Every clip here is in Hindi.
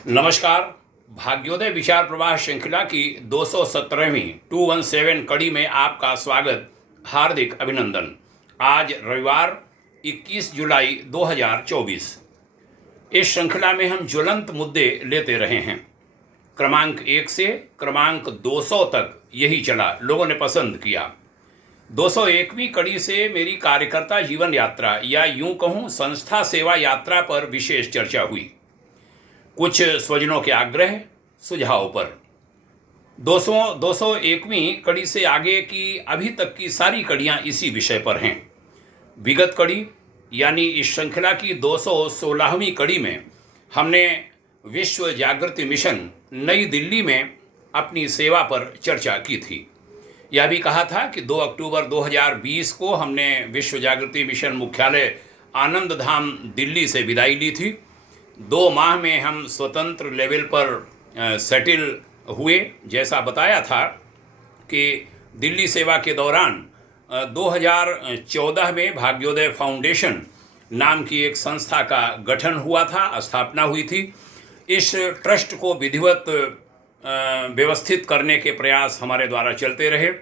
नमस्कार। भाग्योदय विचार प्रवाह श्रृंखला की 217वीं 217 कड़ी में आपका स्वागत, हार्दिक अभिनंदन। आज रविवार 21 जुलाई 2024। इस श्रृंखला में हम ज्वलंत मुद्दे लेते रहे हैं। क्रमांक 1 से क्रमांक 200 तक यही चला, लोगों ने पसंद किया। 201वीं कड़ी से मेरी कार्यकर्ता जीवन यात्रा या यूं कहूं संस्था सेवा यात्रा पर विशेष चर्चा हुई, कुछ स्वजनों के आग्रह सुझाव पर। 201वीं कड़ी से आगे की अभी तक की सारी कड़ियां इसी विषय पर हैं। विगत कड़ी यानी इस श्रृंखला की 216वीं कड़ी में हमने विश्व जागृति मिशन नई दिल्ली में अपनी सेवा पर चर्चा की थी। यह भी कहा था कि 2 अक्टूबर 2020 को हमने विश्व जागृति मिशन मुख्यालय आनंद धाम दिल्ली से विदाई ली थी। 2 माह में हम स्वतंत्र लेवल पर सेटल हुए। जैसा बताया था कि दिल्ली सेवा के दौरान 2014 में भाग्योदय फाउंडेशन नाम की एक संस्था का गठन हुआ था, स्थापना हुई थी। इस ट्रस्ट को विधिवत व्यवस्थित करने के प्रयास हमारे द्वारा चलते रहे।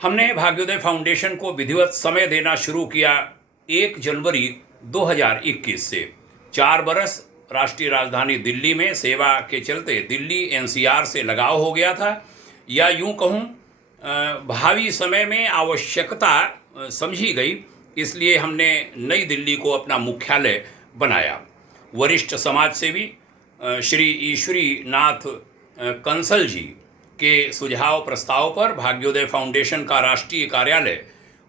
हमने भाग्योदय फाउंडेशन को विधिवत समय देना शुरू किया 1 जनवरी 2021 से। 4 बरस राष्ट्रीय राजधानी दिल्ली में सेवा के चलते दिल्ली एनसीआर से लगाव हो गया था, या यूं कहूं भावी समय में आवश्यकता समझी गई, इसलिए हमने नई दिल्ली को अपना मुख्यालय बनाया। वरिष्ठ समाजसेवी श्री ईश्वरी नाथ कंसल जी के सुझाव प्रस्ताव पर भाग्योदय फाउंडेशन का राष्ट्रीय कार्यालय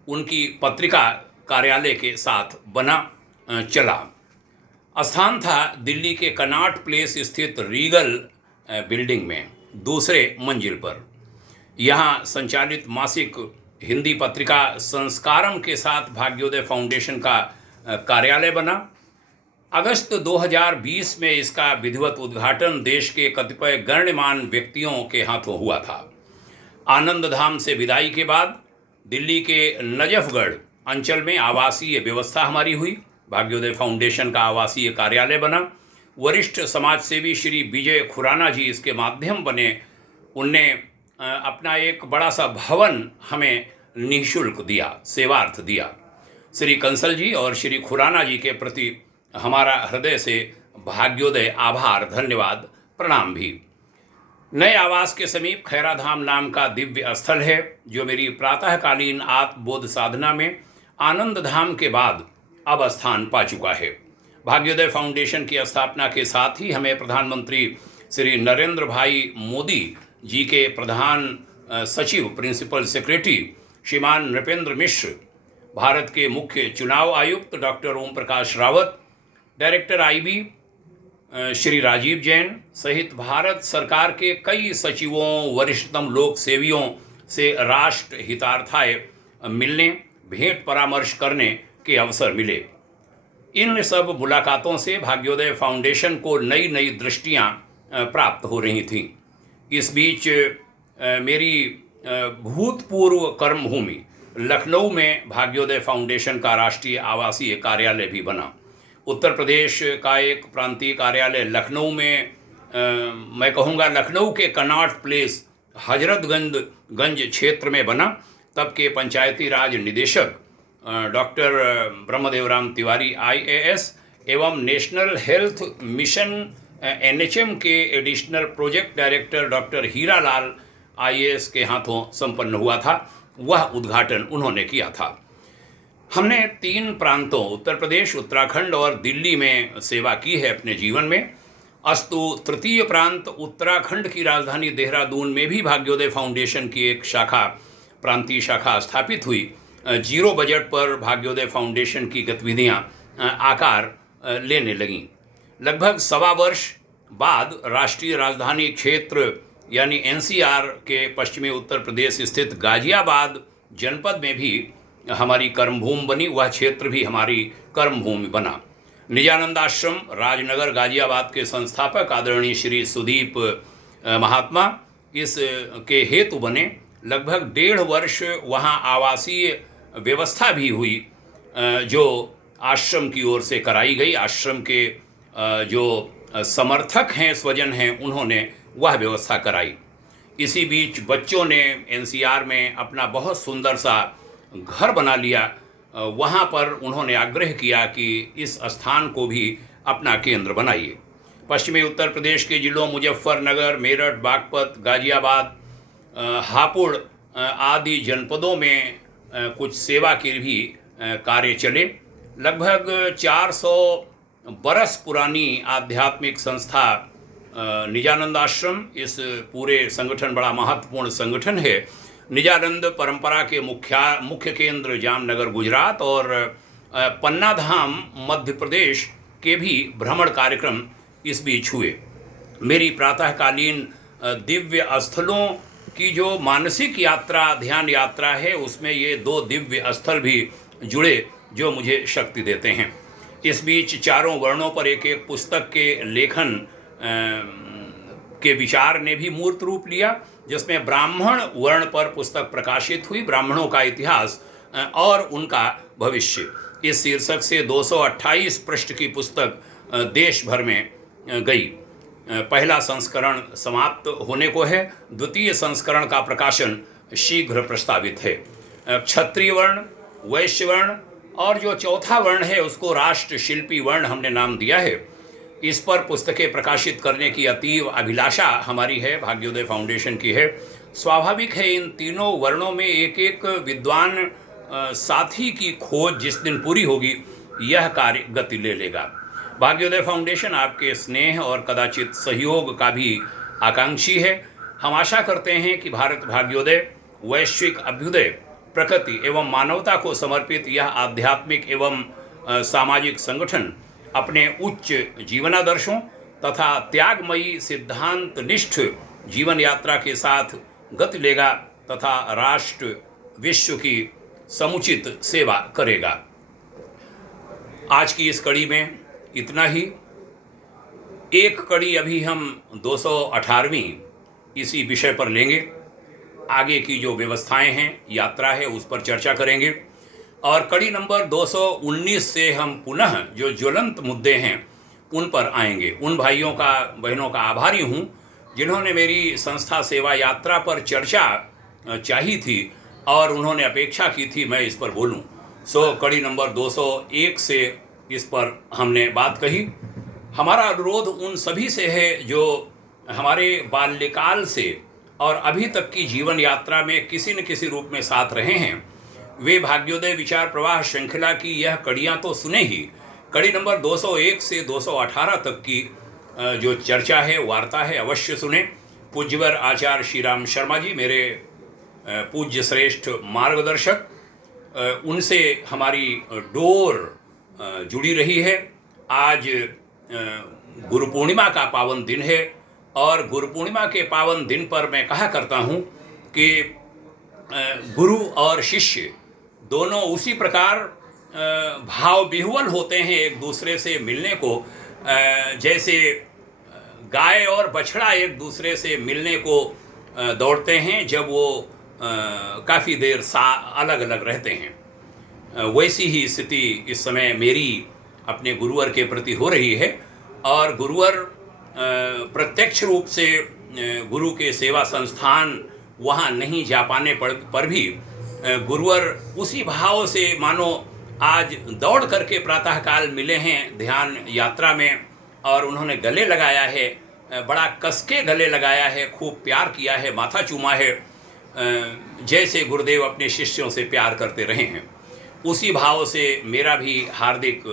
उनकी पत्रिका कार्यालय के साथ बना चला। स्थान था दिल्ली के कनॉट प्लेस स्थित रीगल बिल्डिंग में दूसरे मंजिल पर। यहाँ संचालित मासिक हिंदी पत्रिका संस्कारम के साथ भाग्योदय फाउंडेशन का कार्यालय बना। अगस्त 2020 में इसका विधिवत उद्घाटन देश के कतिपय गण्यमान्य व्यक्तियों के हाथों हुआ था। आनंद धाम से विदाई के बाद दिल्ली के नजफगढ़ अंचल में आवासीय व्यवस्था हमारी हुई। भाग्योदय फाउंडेशन का आवासीय कार्यालय बना। वरिष्ठ समाजसेवी श्री विजय खुराना जी इसके माध्यम बने। उनने अपना एक बड़ा सा भवन हमें निःशुल्क दिया, सेवार्थ दिया। श्री कंसल जी और श्री खुराना जी के प्रति हमारा हृदय से भाग्योदय आभार, धन्यवाद, प्रणाम भी। नए आवास के समीप खैराधाम नाम का दिव्य स्थल है, जो मेरी प्रातःकालीन आत्मबोध साधना में आनंद धाम के बाद अब स्थान पा चुका है। भाग्योदय फाउंडेशन की स्थापना के साथ ही हमें प्रधानमंत्री श्री नरेंद्र भाई मोदी जी के प्रधान सचिव प्रिंसिपल सेक्रेटरी श्रीमान नृपेंद्र मिश्र, भारत के मुख्य चुनाव आयुक्त doctor Om Prakash Rawat, director IB Shri Rajiv Jain सहित भारत सरकार के कई सचिवों, वरिष्ठतम लोक सेवियों से राष्ट्र हितार्थाय मिलने, भेंट परामर्श करने के अवसर मिले। इन सब मुलाकातों से भाग्योदय फाउंडेशन को नई नई दृष्टियां प्राप्त हो रही थीं। इस बीच मेरी भूतपूर्व कर्मभूमि लखनऊ में भाग्योदय फाउंडेशन का राष्ट्रीय आवासीय कार्यालय भी बना। उत्तर प्रदेश का एक प्रांतीय कार्यालय लखनऊ में, मैं कहूँगा लखनऊ के कनॉट प्लेस हजरतगंज क्षेत्र में बना। तब के पंचायती राज निदेशक डॉक्टर ब्रह्मदेवराम तिवारी IAS एवं नेशनल हेल्थ मिशन NHM के additional project director doctor Hiralal IAS के हाथों संपन्न हुआ था। वह उद्घाटन उन्होंने किया था। हमने 3 प्रांतों उत्तर प्रदेश, उत्तराखंड और दिल्ली में सेवा की है अपने जीवन में। अस्तु तृतीय प्रांत उत्तराखंड की राजधानी देहरादून में भी भाग्योदय फाउंडेशन की एक शाखा, प्रांतीय शाखा स्थापित हुई। 0 बजट पर भाग्योदय फाउंडेशन की गतिविधियां आकार लेने लगीं। लगभग 1.25 वर्ष बाद राष्ट्रीय राजधानी क्षेत्र यानी NCR के पश्चिमी उत्तर प्रदेश स्थित गाजियाबाद जनपद में भी हमारी कर्मभूमि बनी। वह क्षेत्र भी हमारी कर्मभूमि बना। निजानंद आश्रम राजनगर गाजियाबाद के संस्थापक आदरणीय श्री सुदीप महात्मा इस के हेतु बने। लगभग 1.5 वर्ष वहाँ आवासीय व्यवस्था भी हुई, जो आश्रम की ओर से कराई गई। आश्रम के जो समर्थक हैं, स्वजन हैं, उन्होंने वह व्यवस्था कराई। इसी बीच बच्चों ने एनसीआर में अपना बहुत सुंदर सा घर बना लिया। वहाँ पर उन्होंने आग्रह किया कि इस स्थान को भी अपना केंद्र बनाइए। पश्चिमी उत्तर प्रदेश के जिलों मुजफ्फरनगर, मेरठ, बागपत, गाजियाबाद, हापुड़ आदि जनपदों में कुछ सेवा के भी कार्य चले। लगभग 400 बरस पुरानी आध्यात्मिक संस्था निजानंद आश्रम, इस पूरे संगठन बड़ा महत्वपूर्ण संगठन है। निजानंद परंपरा के मुख्य केंद्र जामनगर गुजरात और पन्ना धाम मध्य प्रदेश के भी भ्रमण कार्यक्रम इस बीच हुए। मेरी प्रातःकालीन दिव्य स्थलों की जो मानसिक यात्रा, ध्यान यात्रा है, उसमें ये 2 दिव्य स्थल भी जुड़े जो मुझे शक्ति देते हैं। इस बीच चारों वर्णों पर एक एक पुस्तक के लेखन के विचार ने भी मूर्त रूप लिया, जिसमें ब्राह्मण वर्ण पर पुस्तक प्रकाशित हुई, ब्राह्मणों का इतिहास और उनका भविष्य। इस शीर्षक से 228 पृष्ठ की पुस्तक देश भर में गई। पहला संस्करण समाप्त होने को है, द्वितीय संस्करण का प्रकाशन शीघ्र प्रस्तावित है। क्षत्रिय वर्ण, वैश्य वर्ण और जो चौथा वर्ण है उसको राष्ट्र शिल्पी वर्ण हमने नाम दिया है। इस पर पुस्तकें प्रकाशित करने की अतीव अभिलाषा हमारी है, भाग्योदय फाउंडेशन की है। स्वाभाविक है इन तीनों वर्णों में एक एक विद्वान साथी की खोज जिस दिन पूरी होगी, यह कार्य गति ले लेगा। भाग्योदय फाउंडेशन आपके स्नेह और कदाचित सहयोग का भी आकांक्षी है। हम आशा करते हैं कि भारत भाग्योदय वैश्विक अभ्युदय, प्रकृति एवं मानवता को समर्पित यह आध्यात्मिक एवं सामाजिक संगठन अपने उच्च जीवनादर्शों तथा त्यागमयी सिद्धांत निष्ठ जीवन यात्रा के साथ गति लेगा तथा राष्ट्र विश्व की समुचित सेवा करेगा। आज की इस कड़ी में इतना ही। एक कड़ी अभी हम 218वीं इसी विषय पर लेंगे। आगे की जो व्यवस्थाएं हैं, यात्रा है, उस पर चर्चा करेंगे। और कड़ी नंबर 219 से हम पुनः जो ज्वलंत मुद्दे हैं उन पर आएंगे। उन भाइयों का, बहनों का आभारी हूँ जिन्होंने मेरी संस्था सेवा यात्रा पर चर्चा चाही थी और उन्होंने अपेक्षा की थी मैं इस पर बोलूं। कड़ी नंबर 201 से इस पर हमने बात कही। हमारा अनुरोध उन सभी से है जो हमारे बाल्यकाल से और अभी तक की जीवन यात्रा में किसी न किसी रूप में साथ रहे हैं। वे भाग्योदय विचार प्रवाह श्रृंखला की यह कड़ियाँ तो सुने ही। कड़ी नंबर 201 से 218 तक की जो चर्चा है, वार्ता है, अवश्य सुने। पूज्यवर आचार्य श्री राम शर्मा जी, मेरे पूज्य श्रेष्ठ मार्गदर्शक, उनसे हमारी डोर जुड़ी रही है। आज गुरु पूर्णिमा का पावन दिन है और गुरु पूर्णिमा के पावन दिन पर मैं कहा करता हूँ कि गुरु और शिष्य दोनों उसी प्रकार भाव विह्वल होते हैं एक दूसरे से मिलने को, जैसे गाय और बछड़ा एक दूसरे से मिलने को दौड़ते हैं जब वो काफ़ी देर अलग अलग रहते हैं। वैसी ही स्थिति इस समय मेरी अपने गुरुवर के प्रति हो रही है। और गुरुवर प्रत्यक्ष रूप से गुरु के सेवा संस्थान वहाँ नहीं जा पाने पर भी गुरुवर उसी भाव से मानो आज दौड़ करके प्रातःकाल मिले हैं ध्यान यात्रा में, और उन्होंने गले लगाया है, बड़ा कसके गले लगाया है, खूब प्यार किया है, माथा चूमा है, जैसे गुरुदेव अपने शिष्यों से प्यार करते रहे हैं। उसी भाव से मेरा भी हार्दिक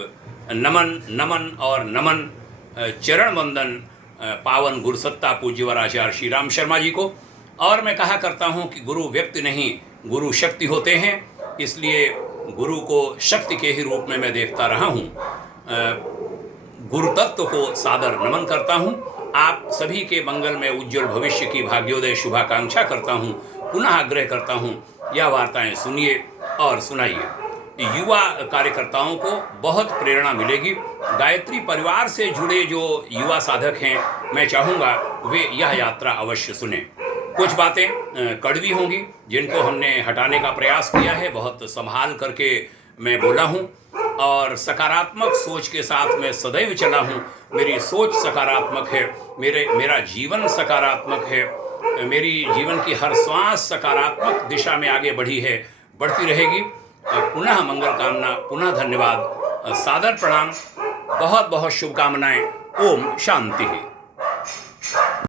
नमन और नमन, चरण वंदन पावन गुरुसत्ता पूज्यवर आचार्य श्री राम शर्मा जी को। और मैं कहा करता हूँ कि गुरु व्यक्ति नहीं, गुरु शक्ति होते हैं, इसलिए गुरु को शक्ति के ही रूप में मैं देखता रहा हूँ। गुरु तत्व को सादर नमन करता हूँ। आप सभी के मंगल में उज्जवल भविष्य की भाग्योदय शुभाकांक्षा करता हूँ। पुनः आग्रह करता हूँ, यह वार्ताएं सुनिए और सुनाइए। युवा कार्यकर्ताओं को बहुत प्रेरणा मिलेगी। गायत्री परिवार से जुड़े जो युवा साधक हैं, मैं चाहूँगा वे यह यात्रा अवश्य सुने। कुछ बातें कड़वी होंगी जिनको हमने हटाने का प्रयास किया है, बहुत संभाल करके मैं बोला हूँ। और सकारात्मक सोच के साथ मैं सदैव चला हूँ। मेरी सोच सकारात्मक है, मेरा जीवन सकारात्मक है, मेरी जीवन की हर श्वास सकारात्मक दिशा में आगे बढ़ी है, बढ़ती रहेगी। पुनः मंगल कामना, पुनः धन्यवाद, सादर प्रणाम, बहुत बहुत शुभकामनाएं। ओम शांति।